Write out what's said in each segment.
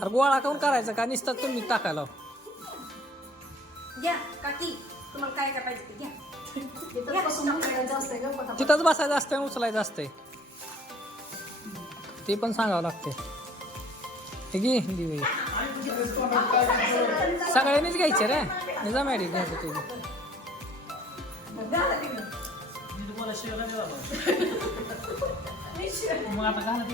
अरे गोळा काऊन करायचा का नुसतं तुम्ही टाकायला घ्या काकी तुम्हाला काय काय पाहिजे ते घ्या. तिथंच बसायचं असतंय उचलायचं असतंय ते पण सांगावं लागते हे घे दिवे सगळ्यांनीच घ्यायचे रे जा मॅडी घ्यायचं तुझी तुम्हाला शिवायला मग आता घाला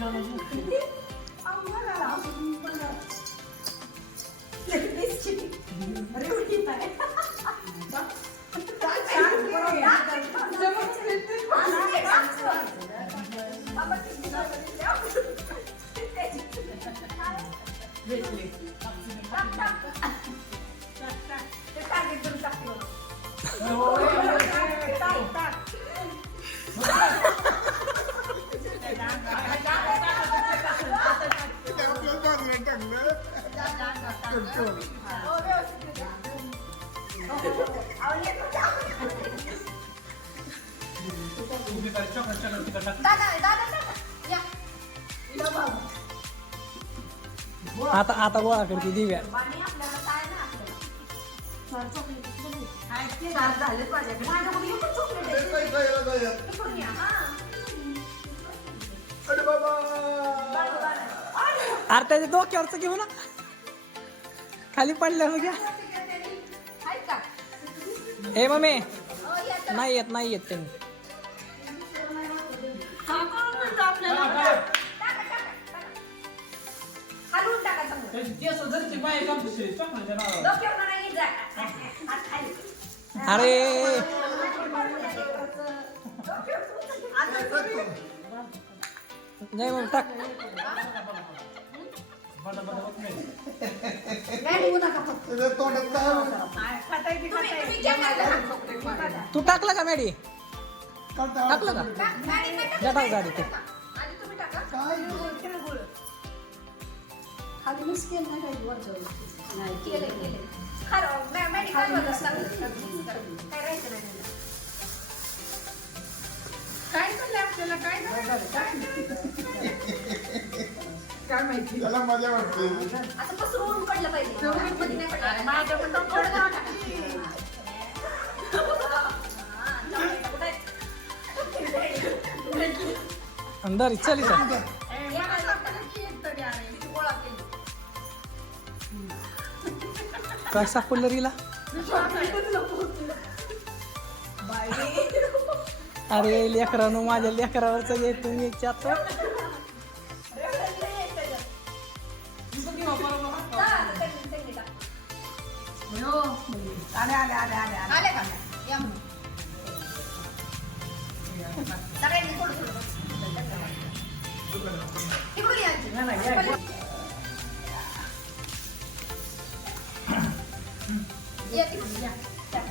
आता गोळा करते दिव्या अरे त्याच्या डोक्यावरच घेऊ ना खाली पडल्यावर घ्या हे मम्मी नाही येत त्यांनी अरे नाही मग टाक तू टाकला का मॅडी टाकलं का जा टाक गाडी तू काय माहिती त्याला मजा वाटते आता पसरून पडलं पाहिजे अंदर चल काय सापडलं रीला अरे लेकरांनो माझ्या लेकरावरच येतो मी चात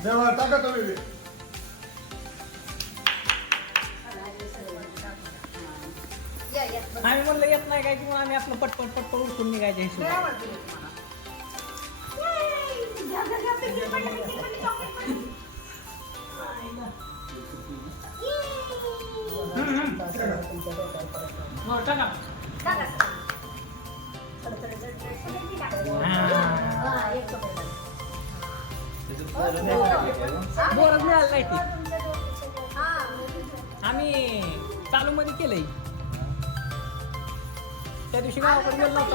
देवा टाका तुम्ही आम्ही म्हणलं येत नाही काय किंवा आम्ही आपलं पटपट पटपट उठून निघायच्या हिशोबाने बोरच मिळालं नाही ती आम्ही चालू मध्ये केलंय त्या दिवशी गावाकडे गेलो नव्हतो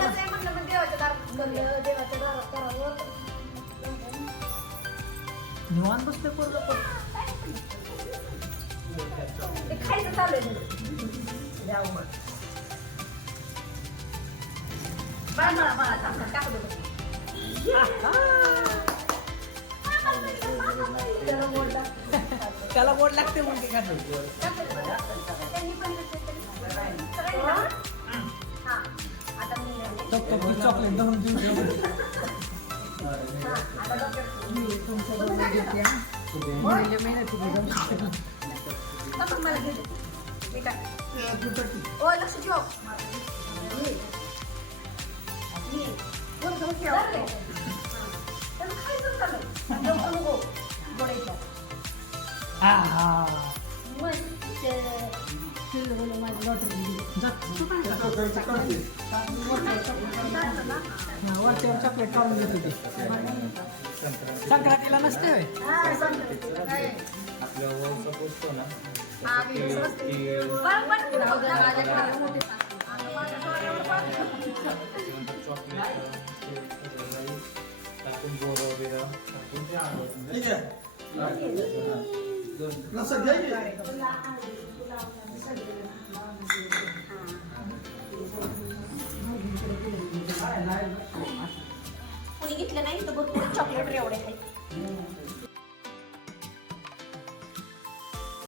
निवांत बसते पोरं खायचं चालू आहे त्याला बोट लागते मग चॉकलेट दोन लक्ष ठेव हा हा मस्त जा. तू काय करतो? हा, वरच्यावर चॉकलेट काढून घेतो ते. संक्रांतीला नसते होय? आपल्या वरचा पोचतो ना टाकून बोर वगैरे टाकून ते कोणी घेतलं नाही तर भरपूर चॉकलेट एवढे